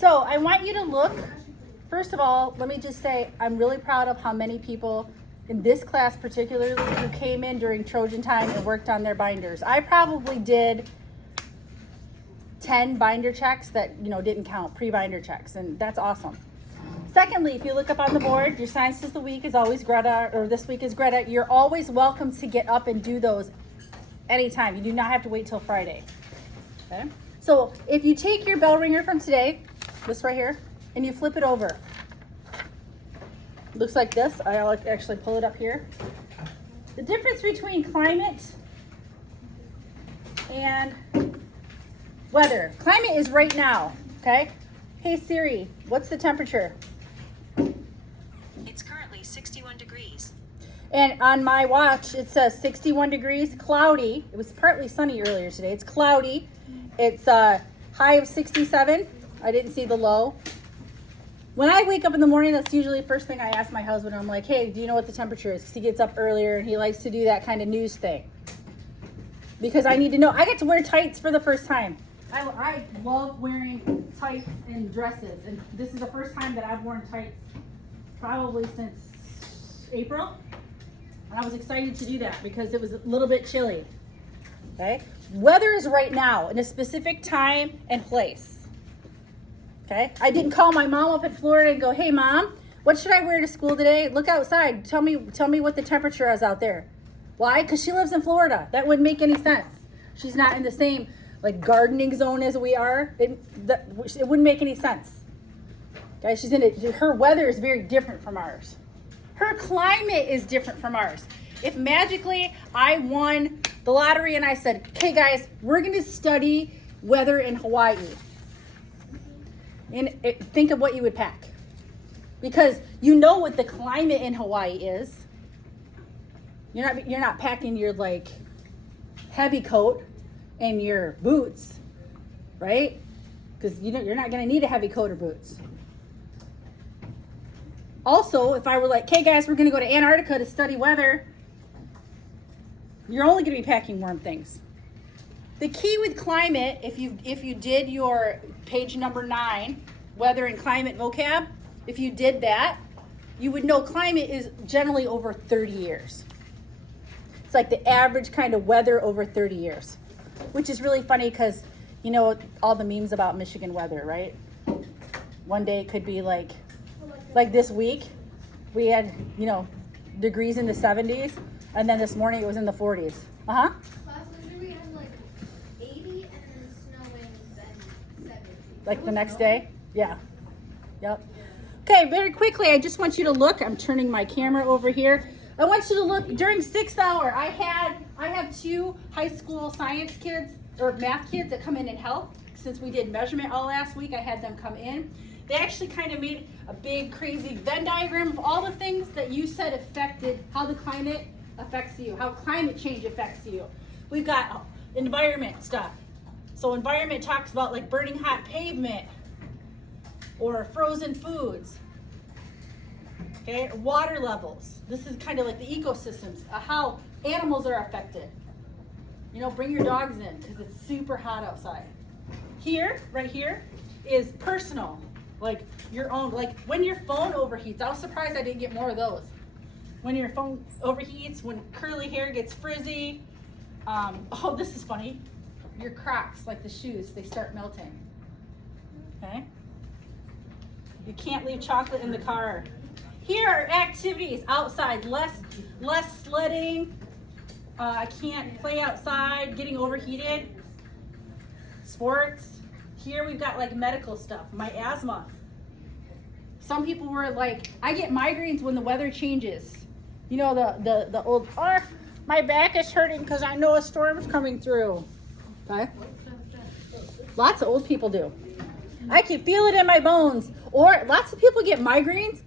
So I want you to look, first of all, let me just say, I'm really proud of how many people in this class particularly who came in during Trojan time and worked on their binders. I probably did 10 binder checks that, didn't count, pre-binder checks, and that's awesome. Secondly, if you look up on the board, your Science of the Week is always Greta, or this week is Greta. You're always welcome to get up and do those anytime. You do not have to wait till Friday. Okay? So if you take your bell ringer from today, this right here, and you flip it over, looks like this. I'll actually pull it up here. The difference between climate and weather. Climate is right now, okay? Hey Siri, what's the temperature? It's currently 61 degrees. And on my watch, it says 61 degrees, cloudy. It was partly sunny earlier today. It's cloudy. It's a high of 67. I didn't see the low. When I wake up in the morning, that's usually the first thing I ask my husband. I'm like, hey, do you know what the temperature is? Because he gets up earlier and he likes to do that kind of news thing. Because I need to know. I get to wear tights for the first time. I love wearing tights and dresses. And this is the first time that I've worn tights probably since April. And I was excited to do that because it was a little bit chilly. Okay? Weather is right now in a specific time and place. Okay? I didn't call my mom up in Florida and go, hey mom, what should I wear to school today? Look outside. Tell me what the temperature is out there. Why? Because she lives in Florida. That wouldn't make any sense. She's not in the same gardening zone as we are. It wouldn't make any sense. Okay? She's in it. Her weather is very different from ours. Her climate is different from ours. If magically I won the lottery and I said, okay guys, we're going to study weather in Hawaii. And think of what you would pack. Because you know what the climate in Hawaii is. You're not packing your heavy coat and your boots, right? Because you're not going to need a heavy coat or boots. Also, if I were like, okay guys, we're going to go to Antarctica to study weather, you're only going to be packing warm things. The key with climate, if you did your page number 9, weather and climate vocab, if you did that, you would know climate is generally over 30 years. It's like the average kind of weather over 30 years, which is really funny because, all the memes about Michigan weather, right? One day it could be like this week, we had, degrees in the 70s, and then this morning it was in the 40s. Uh-huh. Like the next day? Yeah. Yep. Okay, very quickly, I just want you to look. I'm turning my camera over here. I want you to look during 6th hour. I have 2 high school science kids or math kids that come in and help. Since we did measurement all last week, I had them come in. They actually kind of made a big crazy Venn diagram of all the things that you said affected how the climate affects you, how climate change affects you. We've got environment stuff. So environment talks about burning hot pavement or frozen foods. Okay, water levels. This is kind of like the ecosystems, how animals are affected. Bring your dogs in because it's super hot outside. Here, right here, is personal. Your own, when your phone overheats. I was surprised I didn't get more of those. When your phone overheats, when curly hair gets frizzy. Oh, this is funny. Your Crocs, the shoes, they start melting. Okay? You can't leave chocolate in the car. Here are activities outside, less sledding. I can't play outside, getting overheated. Sports. Here we've got medical stuff, my asthma. Some people were I get migraines when the weather changes. The old, my back is hurting because I know a storm's coming through. Okay? Lots of old people do. I can feel it in my bones. Or lots of people get migraines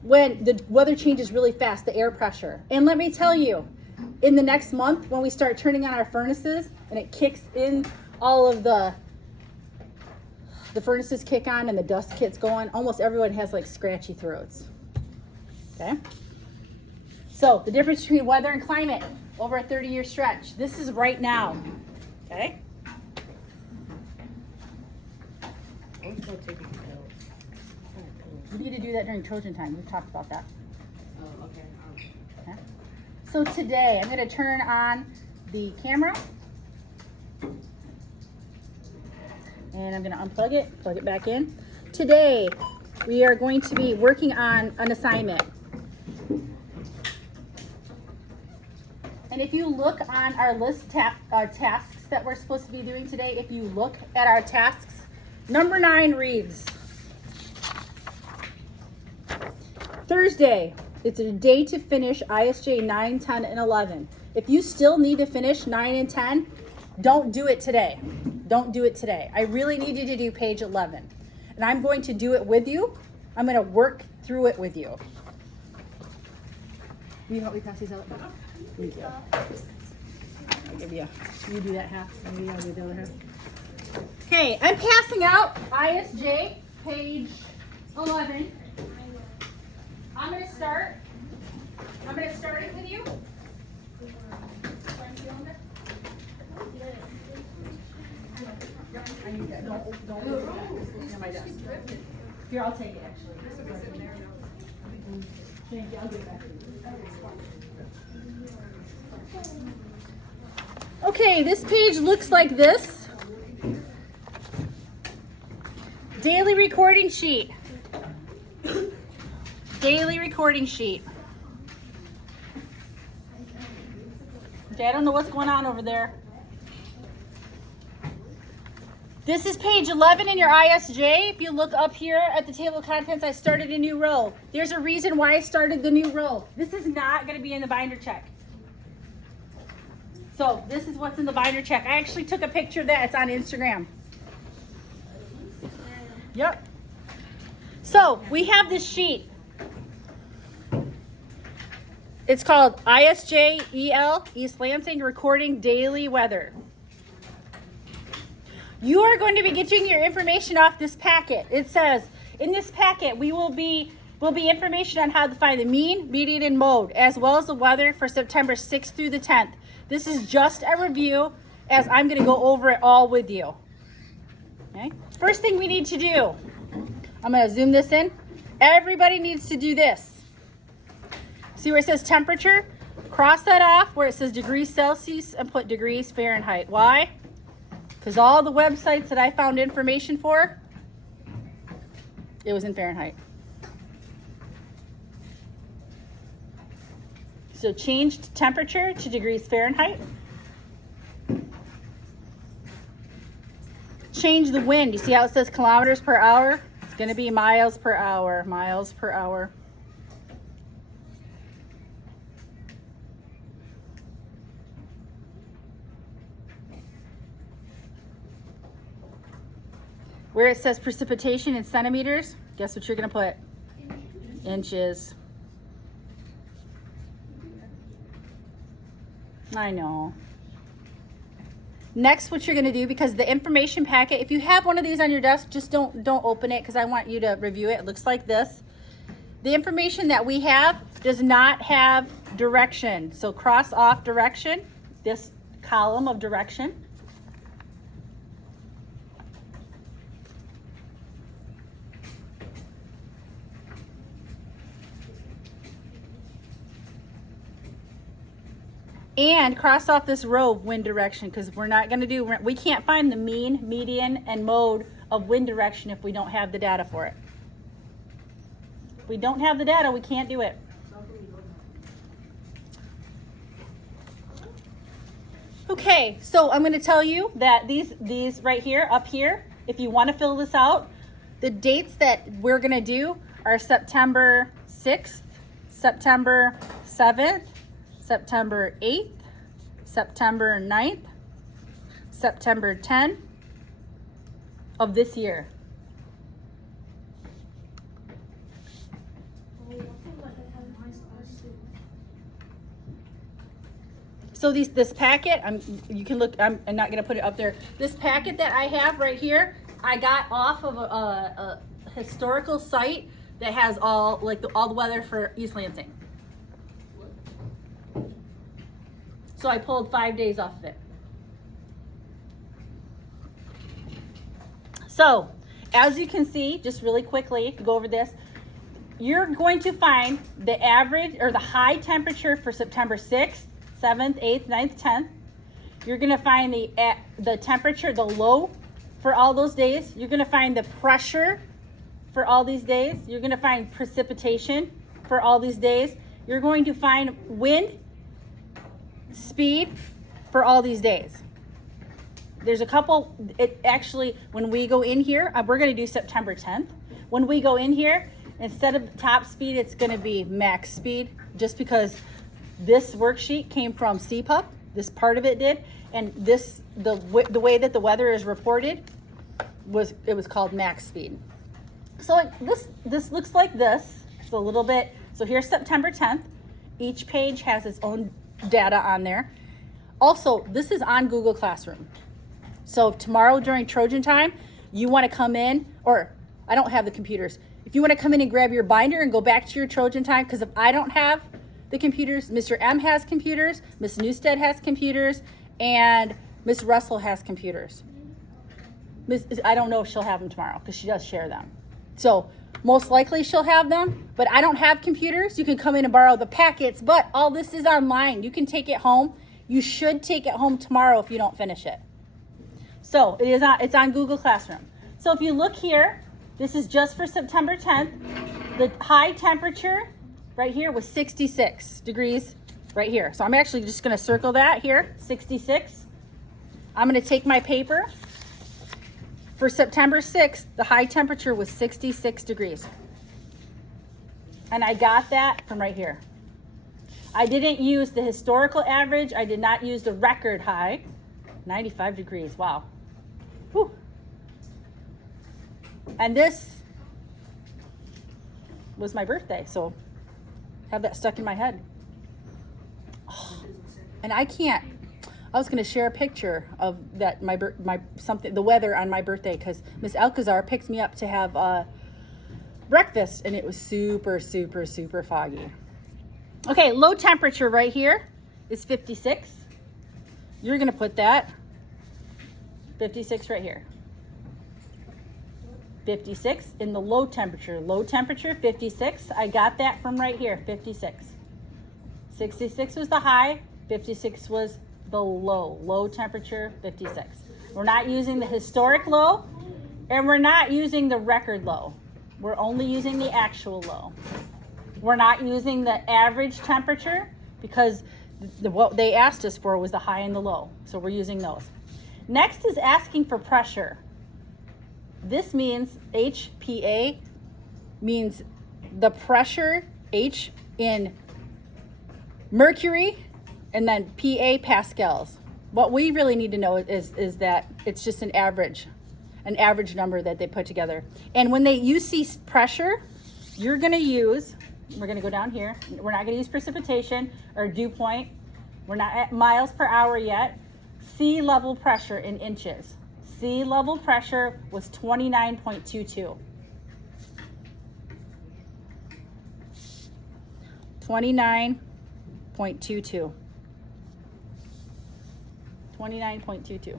when the weather changes really fast, the air pressure. And let me tell you, in the next month when we start turning on our furnaces and it kicks in, all of the furnaces kick on and the dust kits go on, almost everyone has scratchy throats. Okay? So the difference between weather and climate over a 30-year stretch. This is right now. Okay? Oh, taking pills. We need to do that during Trojan time. We've talked about that. Oh, okay. Okay. So today, I'm going to turn on the camera. And I'm going to unplug it, plug it back in. Today, we are going to be working on an assignment. And if you look on our list tasks that we're supposed to be doing today, if you look at our tasks, number 9 reads, Thursday, it's a day to finish ISJ 9, 10, and 11. If you still need to finish 9 and 10, don't do it today. Don't do it today. I really need you to do page 11. And I'm going to do it with you. I'm going to work through it with you. Will you help me pass these out? Thank you. I'll give you. You do that half. Maybe I'll do the other half. Okay, I'm passing out ISJ page 11. I'm going to start it with you. I need that. Don't move that. It's on my desk. Here, I'll take it actually. Thank you. I'll give it back to you. Okay, this page looks like this. Daily recording sheet. Daily recording sheet. Okay, I don't know what's going on over there. This is page 11 in your ISJ. If you look up here at the table of contents, I started a new row. There's a reason why I started the new row. This is not going to be in the binder check. So this is what's in the binder check. I actually took a picture of that. It's on Instagram. Yep. So we have this sheet. It's called ISJ EL, East Lansing Recording Daily Weather. You are going to be getting your information off this packet. It says, in this packet, will be information on how to find the mean, median, and mode, as well as the weather for September 6th through the 10th. This is just a review, as I'm going to go over it all with you. Okay. First thing we need to do, I'm going to zoom this in. Everybody needs to do this. See where it says temperature? Cross that off where it says degrees Celsius and put degrees Fahrenheit. Why? Because all the websites that I found information for, it was in Fahrenheit. So change temperature to degrees Fahrenheit. Change the wind. You see how it says kilometers per hour? It's going to be miles per hour. Miles per hour. Where it says precipitation in centimeters, guess what you're going to put? Inches. I know. Next, what you're going to do, because the information packet, if you have one of these on your desk, just don't open it because I want you to review it. It looks like this. The information that we have does not have direction. So cross off direction, this column of direction. And cross off this row of wind direction because we can't find the mean, median, and mode of wind direction if we don't have the data for it. If we don't have the data, we can't do it. Okay, so I'm going to tell you that these right here, up here, if you want to fill this out, the dates that we're going to do are September 6th, September 7th, September 8th, September 9th, September 10th of this year. So this packet, you can look, I'm not going to put it up there. This packet that I have right here, I got off of a historical site that has all the weather for East Lansing. So I pulled 5 days off of it. So As you can see, just really quickly to go over this, you're going to find the average or the high temperature for September 6th, 7th, 8th, 9th, 10th. You're going to find the temperature, the low for all those days. You're going to find the pressure for all these days. You're going to find precipitation for all these days. You're going to find wind speed for all these days. There's a couple, it actually, when we go in here, we're going to do September 10th. When we go in here, instead of top speed, it's going to be max speed, just because this worksheet came from CPUP. This part of it did, and this the way that the weather is reported was called max speed. So this looks like this. It's a little bit. So here's September 10th. Each page has its own data on there. Also, this is on Google Classroom. So tomorrow during Trojan time, you want to come in, or I don't have the computers. If you want to come in and grab your binder and go back to your Trojan time, because if I don't have the computers, Mr. M has computers, Miss Newstead has computers, and Miss Russell has computers. I don't know if she'll have them tomorrow because she does share them. So most likely she'll have them, but I don't have computers. You can come in and borrow the packets, but all this is online. You can take it home. You should take it home tomorrow if you don't finish it. So it's on Google Classroom. So if you look here, this is just for September 10th. The high temperature right here was 66 degrees right here. So I'm actually just going to circle that here, 66. I'm going to take my paper. For September 6th, the high temperature was 66 degrees. And I got that from right here. I didn't use the historical average. I did not use the record high. 95 degrees, wow. Whew. And this was my birthday, so have that stuck in my head. Oh, and I was going to share a picture of that the weather on my birthday, because Miss Alcazar picked me up to have breakfast, and it was super, super, super foggy. Okay, low temperature right here is 56. You're going to put that 56 right here. 56 in the low temperature. Low temperature, 56. I got that from right here, 56. 66 was the high, 56 was the low. Low temperature, 56. We're not using the historic low, and we're not using the record low. We're only using the actual low. We're not using the average temperature because what they asked us for was the high and the low. So we're using those. Next is asking for pressure. This means HPA means the pressure, H in mercury, and then PA pascals. What we really need to know is that it's just an average number that they put together. And when you see pressure, you're going to use, we're going to go down here. We're not going to use precipitation or dew point. We're not at miles per hour yet. Sea level pressure in inches. Sea level pressure was 29.22. 29.22. 29.22.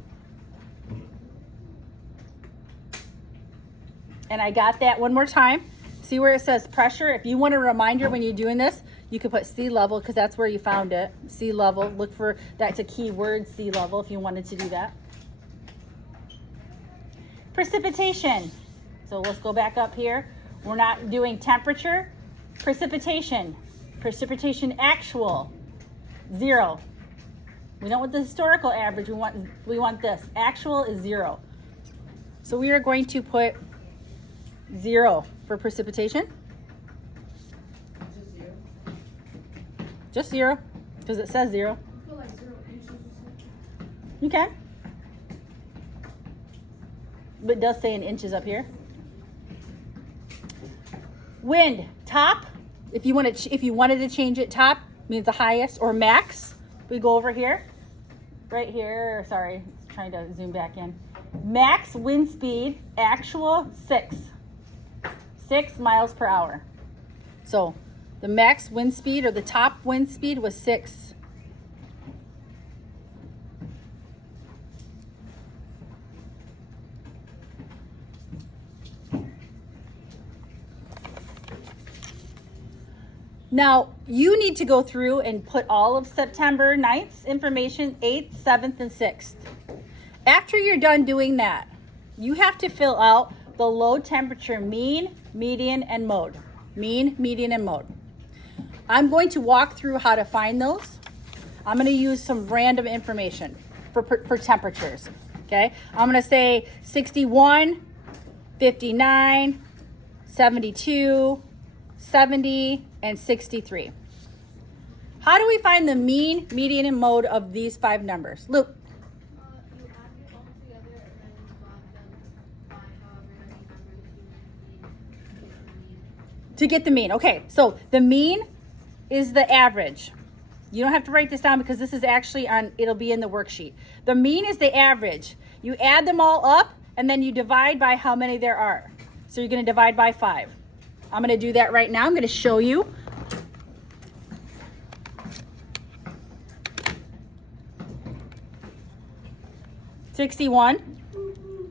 And I got that one more time. See where it says pressure? If you want a reminder when you're doing this, you could put sea level because that's where you found it. Sea level. Look for, that's a key word, sea level, if you wanted to do that. Precipitation. So let's go back up here. We're not doing temperature. Precipitation. Precipitation actual, 0. We don't want the historical average. We want this. Actual is 0. So we are going to put 0 for precipitation. Just 0, because it says 0. I feel like 0 inches or something. You can. But it does say in inches up here. Wind, top. If you wanted to change it, top means the highest, or max. We go over here, right here. Sorry, trying to zoom back in. Max wind speed, actual 6 miles per hour. So the max wind speed, or the top wind speed, was 6. Now, you need to go through and put all of September 9th's information, 8th, 7th, and 6th. After you're done doing that, you have to fill out the low temperature mean, median, and mode. Mean, median, and mode. I'm going to walk through how to find those. I'm going to use some random information for temperatures. Okay? I'm going to say 61, 59, 72, 70, and 63. How do we find the mean, median, and mode of these 5 numbers? Luke. You add it all together and then divide them by however many numbers you need To get the mean. Okay, so the mean is the average. You don't have to write this down because this is actually it'll be in the worksheet. The mean is the average. You add them all up and then you divide by how many there are. So you're going to divide by 5. I'm going to do that right now. I'm going to show you. $61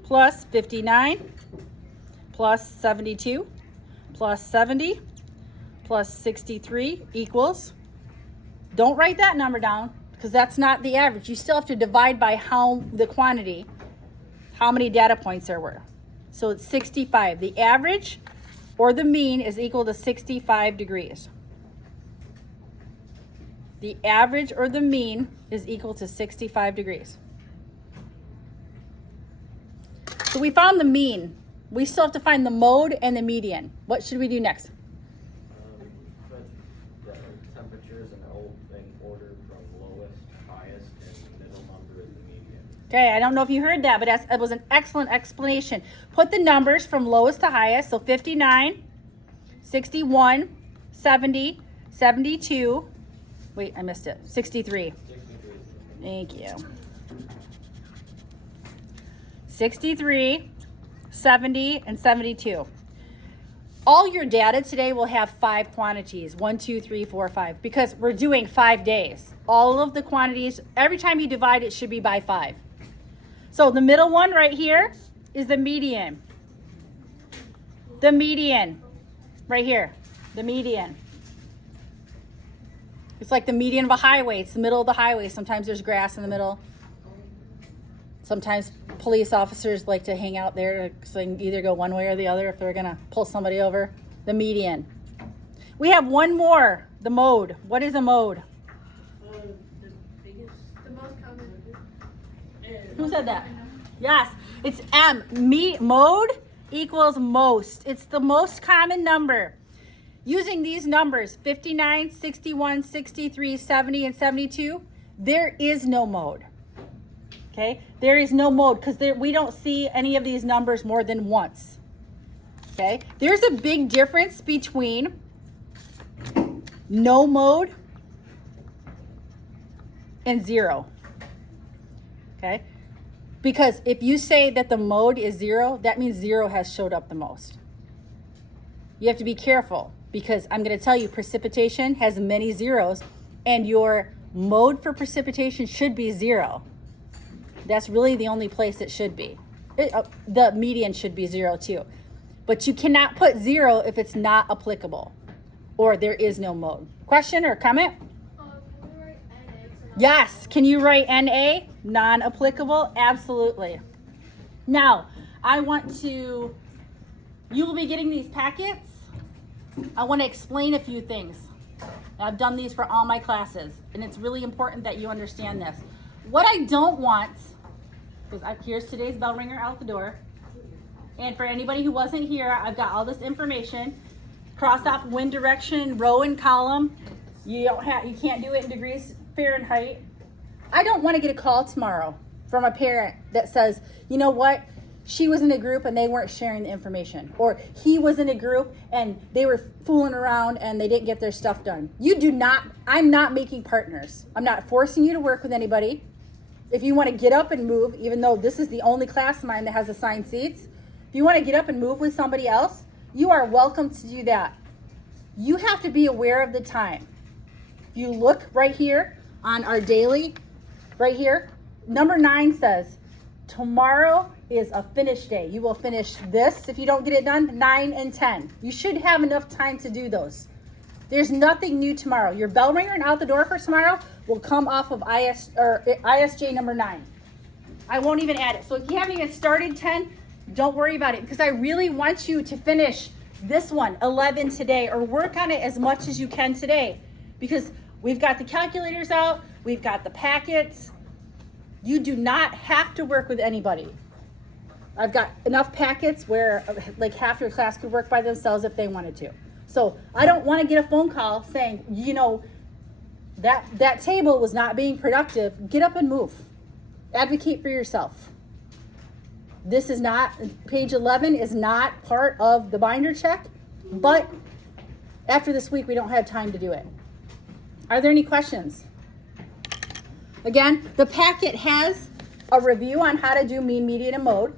plus 59 plus 72 plus 70 plus 63 equals, don't write that number down because that's not the average. You still have to divide by the quantity, how many data points there were. So it's 65. The average or the mean is equal to 65 degrees. The average or the mean is equal to 65 degrees. So we found the mean. We still have to find the mode and the median. What should we do next? Put the temperatures in order from lowest to highest, and the middle number is the median. Okay, I don't know if you heard that, but it was an excellent explanation. Put the numbers from lowest to highest. So 59, 61, 70, 72. Wait, I missed it. 63. 63 is the Thank you. 63, 70, and 72. All your data today will have 5 quantities, 1, 2, 3, 4, 5, because we're doing 5 days. All of the quantities, every time you divide, it should be by 5. So the middle one right here is the median. The median, right here, the median. It's like the median of a highway. It's the middle of the highway. Sometimes there's grass in the middle. Sometimes police officers like to hang out there so they can either go one way or the other if they're going to pull somebody over. The median. We have one more, the mode. What is a mode? The most common. Who said that? Yes, it's M. Mode equals most. It's the most common number. Using these numbers, 59, 61, 63, 70, and 72, there is no mode. Okay, there is no mode because we don't see any of these numbers more than once. Okay, there's a big difference between no mode and 0. Okay, because if you say that the mode is 0, that means 0 has showed up the most. You have to be careful because I'm going to tell you precipitation has many zeros and your mode for precipitation should be 0. That's really the only place it should be. The median should be 0 too. But you cannot put 0 if it's not applicable or there is no mode. Question or comment? Can we write NA? Yes. Can you write NA? Non-applicable? Absolutely. Now, you will be getting these packets. I want to explain a few things. I've done these for all my classes, and it's really important that you understand this. What I don't want, because here's today's bell ringer out the door, and for anybody who wasn't here, I've got all this information. Cross off wind direction, row and column. You can't do it in degrees Fahrenheit. I don't want to get a call tomorrow from a parent that says, you know what? She was in a group and they weren't sharing the information. Or he was in a group and they were fooling around and they didn't get their stuff done. I'm not making partners. I'm not forcing you to work with anybody. If you want to get up and move, even though this is the only class of mine that has assigned seats, if you want to get up and move with somebody else, you are welcome to do that. You have to be aware of the time. If you look right here on our daily, right here, number 9 says, tomorrow is a finish day. You will finish this if you don't get it done, 9 and 10. You should have enough time to do those. There's nothing new tomorrow. Your bell ringer and out the door for tomorrow will come off of ISJ number 9. I won't even add it. So if you haven't even started 10, don't worry about it, because I really want you to finish this one, 11 today, or work on it as much as you can today, because we've got the calculators out, we've got the packets. You do not have to work with anybody. I've got enough packets where like half your class could work by themselves if they wanted to. So I don't want to get a phone call saying, you know, that table was not being productive. Get up and move. Advocate for yourself. This is not, page 11 is not part of the binder check, but after this week, we don't have time to do it. Are there any questions? Again, the packet has a review on how to do mean, median, and mode.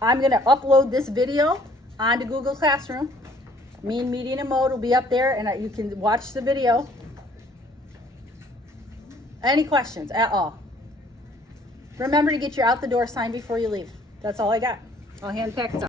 I'm going to upload this video onto Google Classroom. Mean, median, and mode will be up there, and you can watch the video. Any questions at all? Remember to get your out the door sign before you leave. That's all I got. I'll hand the packets out.